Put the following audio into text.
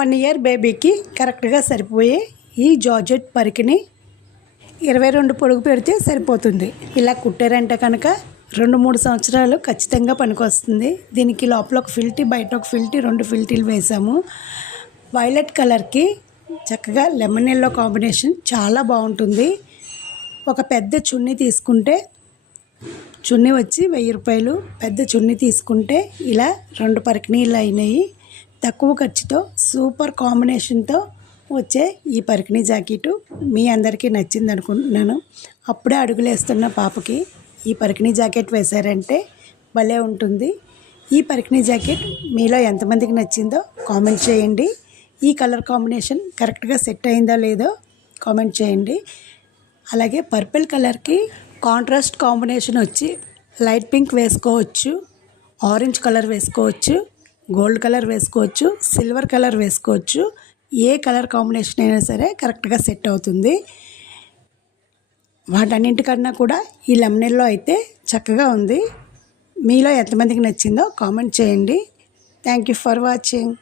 1 year బేబీకి కరెక్ట్గా సరిపోయే ఈ జార్జెట్ పరికిని 22 పొడుగు పెడితే సరిపోతుంది. ఇలా కుట్టారంటే కనుక 2-3 సంవత్సరాలు ఖచ్చితంగా పనికొస్తుంది. దీనికి లోపల ఒక ఫిల్టీ, బయట ఒక ఫిల్టీ, 2 ఫిల్టీలు వేసాము. వైలెట్ కలర్కి చక్కగా లెమన్ ఎల్లో కాంబినేషన్ చాలా బాగుంటుంది. ఒక పెద్ద చున్నీ తీసుకుంటే, చున్నీ వచ్చి 1000 రూపాయలు. పెద్ద చున్నీ తీసుకుంటే ఇలా 2 పరికిణీలు అయినాయి. తక్కువ ఖర్చుతో సూపర్ కాంబినేషన్తో వచ్చే ఈ పరికిణీ జాకెట్ మీ అందరికీ నచ్చింది అనుకుంటున్నాను. అప్పుడే అడుగులేస్తున్న పాపకి ఈ పరికిణీ జాకెట్ వేశారంటే భలే ఉంటుంది. ఈ పరికిణీ జాకెట్ మీలో ఎంతమందికి నచ్చిందో కామెంట్ చేయండి. ఈ కలర్ కాంబినేషన్ కరెక్ట్గా సెట్ అయిందో లేదో కామెంట్ చేయండి. అలాగే పర్పుల్ కలర్కి కాంట్రాస్ట్ కాంబినేషన్ వచ్చి లైట్ పింక్ వేసుకోవచ్చు, ఆరెంజ్ కలర్ వేసుకోవచ్చు, గోల్డ్ కలర్ వేసుకోవచ్చు, సిల్వర్ కలర్ వేసుకోవచ్చు. ఏ కలర్ కాంబినేషన్ అయినా సరే కరెక్ట్గా సెట్ అవుతుంది. వాటన్నింటికన్నా కూడా ఈ లెమన్ ఎల్లో అయితే చక్కగా ఉంది. మీలో ఎంతమందికి నచ్చిందో కామెంట్ చేయండి. Thank you for watching.